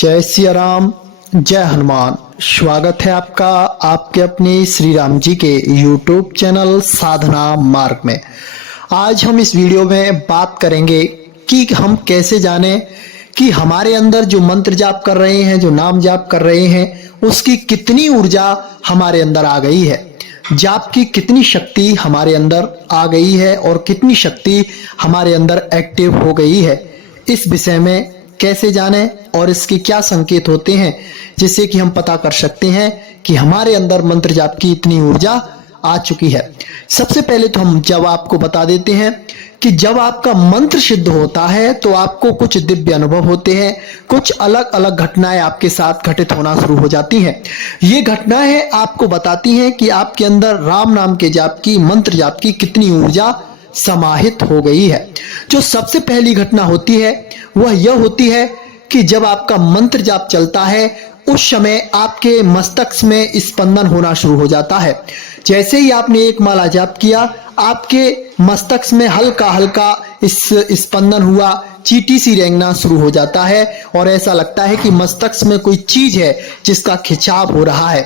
जय सिया राम, जय हनुमान। स्वागत है आपका आपके अपने श्री राम जी के YouTube चैनल साधना मार्ग में। आज हम इस वीडियो में बात करेंगे कि हम कैसे जानें कि हमारे अंदर जो मंत्र जाप कर रहे हैं, जो नाम जाप कर रहे हैं, उसकी कितनी ऊर्जा हमारे अंदर आ गई है, जाप की कितनी शक्ति हमारे अंदर आ गई है और कितनी शक्ति हमारे अंदर एक्टिव हो गई है। इस विषय में कैसे जानें और इसके क्या संकेत होते हैं जिससे कि हम पता कर सकते हैं कि हमारे अंदर मंत्र जाप की इतनी ऊर्जा आ चुकी है। सबसे पहले तो हम जब आपको बता देते हैं कि जब आपका मंत्र सिद्ध होता है तो आपको कुछ दिव्य अनुभव होते हैं, कुछ अलग अलग घटनाएं आपके साथ घटित होना शुरू हो जाती हैं। ये घटनाएं आपको बताती हैं कि आपके अंदर राम नाम के जाप की, मंत्र जाप की कितनी ऊर्जा समाहित हो गई है। जो सबसे पहली घटना होती है वह यह होती है कि जब आपका मंत्र जाप चलता है उस समय आपके मस्तक में स्पंदन होना शुरू हो जाता है। जैसे ही आपने एक माला जाप किया, आपके मस्तक में हल्का हल्का इस स्पंदन हुआ, चींटी सी रेंगना शुरू हो जाता है और ऐसा लगता है कि मस्तक में कोई चीज है जिसका खिंचाव हो रहा है।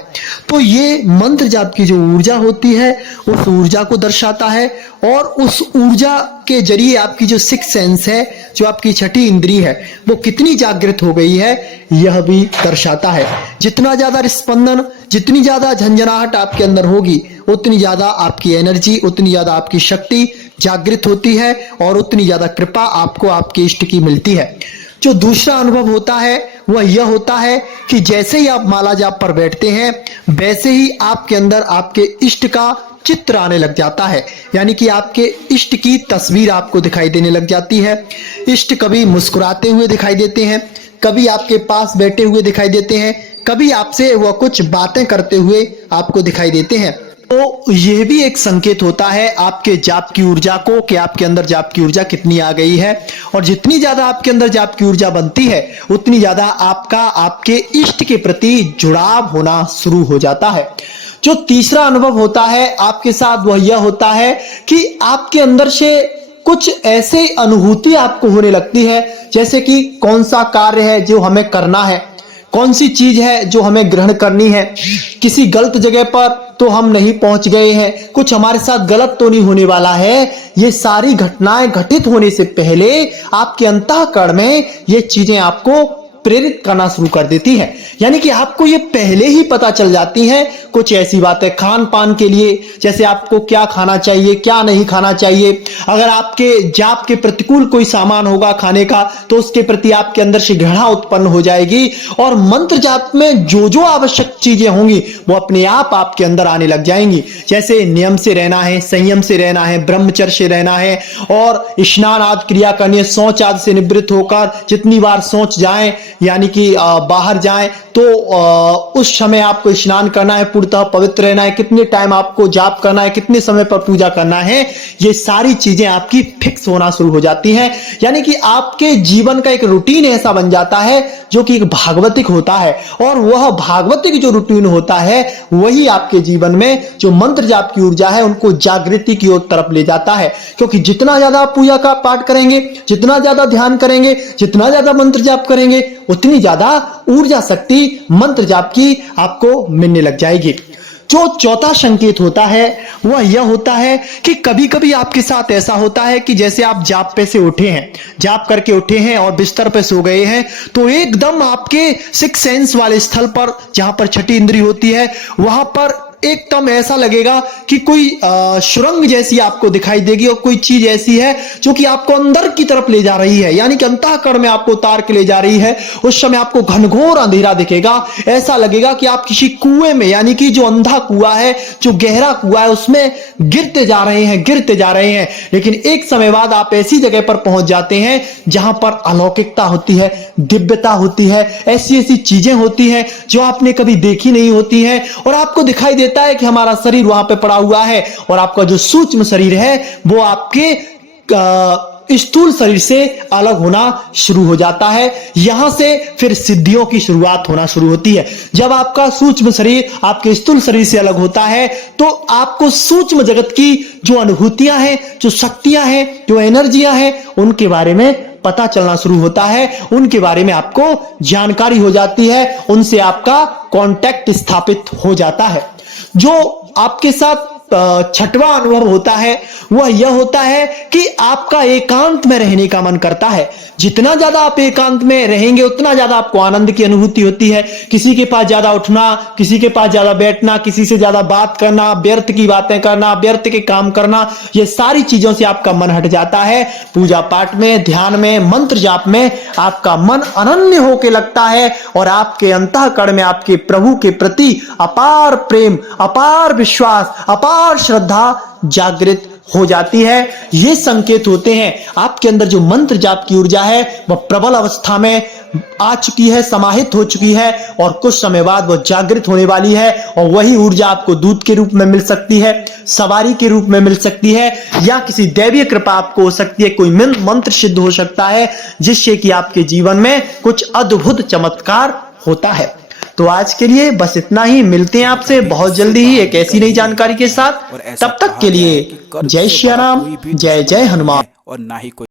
तो ये मंत्र जाप की जो ऊर्जा होती है उस ऊर्जा को दर्शाता है और उस ऊर्जा के जरिए आपकी जो सिक्स सेंस है, जो आपकी छठी इंद्री है, वो कितनी जागृत हो गई है यह भी दर्शाता है। जितना ज्यादा स्पंदन, जितनी ज्यादा झंझनाहट आपके अंदर होगी, उतनी ज्यादा आपकी एनर्जी, उतनी ज्यादा आपकी शक्ति जागृत होती है और उतनी ज्यादा कृपा आपको आपके इष्ट की मिलती है। जो दूसरा अनुभव होता है वह यह होता है कि जैसे ही आप माला जाप पर बैठते हैं वैसे ही आपके अंदर आपके इष्ट का चित्र आने लग जाता है, यानी कि आपके इष्ट की तस्वीर आपको दिखाई देने लग जाती है। इष्ट कभी मुस्कुराते हुए दिखाई देते हैं, कभी आपके पास बैठे हुए दिखाई देते हैं, कभी आपसे वह कुछ बातें करते हुए आपको दिखाई देते हैं। तो यह भी एक संकेत होता है आपके जाप की ऊर्जा को कि आपके अंदर जाप की ऊर्जा कितनी आ गई है। और जितनी ज्यादा आपके अंदर जाप की ऊर्जा बनती है उतनी ज्यादा आपका आपके इष्ट के प्रति जुड़ाव होना शुरू हो जाता है। जो तीसरा अनुभव होता है आपके साथ वह यह होता है कि आपके अंदर से कुछ ऐसे अनुभूति आपको होने लगती है जैसे कि कौन सा कार्य है जो हमें करना है, कौन सी चीज है जो हमें ग्रहण करनी है, किसी गलत जगह पर तो हम नहीं पहुंच गए हैं, कुछ हमारे साथ गलत तो नहीं होने वाला है। ये सारी घटनाएं घटित होने से पहले आपके अंतःकरण में ये चीजें आपको प्रेरित करना शुरू कर देती है, यानी कि आपको ये पहले ही पता चल जाती हैं। कुछ ऐसी बातें खान पान के लिए, जैसे आपको क्या खाना चाहिए, क्या नहीं खाना चाहिए। अगर आपके जाप के प्रतिकूल कोई सामान होगा खाने का तो उसके प्रति आपके अंदर से घृणा उत्पन्न हो जाएगी और मंत्र जाप में जो जो आवश्यक चीजें होंगी वो अपने आप आपके अंदर आने लग जाएंगी। जैसे नियम से रहना है, संयम से रहना है, ब्रह्मचर्य से रहना है और स्नान आदि क्रिया करनी है, शौच आदि से निवृत्त होकर जितनी बार शौच जाएं, यानी कि बाहर जाएं तो उस समय आपको स्नान करना है, पूर्णतः पवित्र रहना है, कितने टाइम आपको जाप करना है, कितने समय पर पूजा करना है, ये सारी चीजें आपकी फिक्स होना शुरू हो जाती हैं। यानी कि आपके जीवन का एक रूटीन ऐसा बन जाता है जो कि एक भागवतिक होता है और वह भागवतिक जो रूटीन होता है वही आपके जीवन में जो मंत्र जाप की ऊर्जा है उनको जागृति की ओर तरफ ले जाता है। क्योंकि जितना ज्यादा आप पूजा का पाठ करेंगे, जितना ज्यादा ध्यान करेंगे, जितना ज्यादा मंत्र जाप करेंगे, उतनी ज्यादा ऊर्जा शक्ति मंत्र जाप की आपको मिलने लग जाएगी। जो चौथा संकेत होता है वह यह होता है कि कभी कभी आपके साथ ऐसा होता है कि जैसे आप जाप पे से उठे हैं, जाप करके उठे हैं और बिस्तर पे सो गए हैं तो एकदम आपके सिक्स सेंस वाले स्थल पर, जहां पर छठी इंद्री होती है, वहां पर एकदम ऐसा लगेगा कि कोई सुरंग जैसी आपको दिखाई देगी और कोई चीज ऐसी है जो कि आपको अंदर की तरफ ले जा रही है, यानी कि अंतःकरण में आपको उतार के ले जा रही है। उस समय आपको घनघोर अंधेरा दिखेगा, ऐसा लगेगा कि आप किसी कुएं में, यानी कि जो अंधा कुआं है, जो गहरा कुआं है, उसमें गिरते जा रहे हैं, गिरते जा रहे हैं। लेकिन एक समय बाद आप ऐसी जगह पर पहुंच जाते हैं जहां पर अलौकिकता होती है, दिव्यता होती है, ऐसी ऐसी चीजें होती हैं जो आपने कभी देखी नहीं होती हैं और आपको दिखाई देता है कि हमारा शरीर वहां पे पड़ा हुआ है और आपका जो सूक्ष्म शरीर है वो आपके स्थूल शरीर से अलग होना शुरू हो जाता है। यहां से फिर सिद्धियों की शुरुआत होना शुरू होती है। जब आपका सूक्ष्म शरीर आपके स्थूल शरीर से अलग होता है तो आपको सूक्ष्म जगत की जो अनुभूतियां हैं, जो शक्तियां हैं, जो एनर्जियां हैं, उनके बारे में पता चलना शुरू होता है, उनके बारे में आपको जानकारी हो जाती है, उनसे आपका कांटेक्ट स्थापित हो जाता है। जो आपके साथ छठवां अनुभव होता है वह यह होता है कि आपका एकांत में रहने का मन करता है। जितना ज्यादा आप एकांत में रहेंगे उतना ज्यादा आपको आनंद की अनुभूति होती है। किसी के पास ज्यादा उठना, किसी के पास ज्यादा बैठना, किसी से ज्यादा बात करना, व्यर्थ की बातें करना, व्यर्थ के काम करना, ये सारी चीजों से आपका मन हट जाता है। पूजा पाठ में, ध्यान में, मंत्र जाप में आपका मन अनन्य होके लगता है और आपके अंतःकरण में आपके प्रभु के प्रति अपार प्रेम, अपार विश्वास, अपार श्रद्धा जागृत हो जाती है। ये संकेत होते हैं आपके अंदर जो मंत्र जाप की ऊर्जा है वह प्रबल अवस्था में आ चुकी है, समाहित हो चुकी है और कुछ समय बाद वह जागृत होने वाली है। और वही ऊर्जा आपको दूत के रूप में मिल सकती है, सवारी के रूप में मिल सकती है, या किसी दैवीय कृपा आपको हो सकती है, कोई मंत्र सिद्ध हो सकता है जिससे कि आपके जीवन में कुछ अद्भुत चमत्कार होता है। तो आज के लिए बस इतना ही। मिलते हैं आपसे बहुत जल्दी ही एक ऐसी नई जानकारी के साथ। तब तक के लिए जय श्री राम, जय जय हनुमान। और ना ही कोई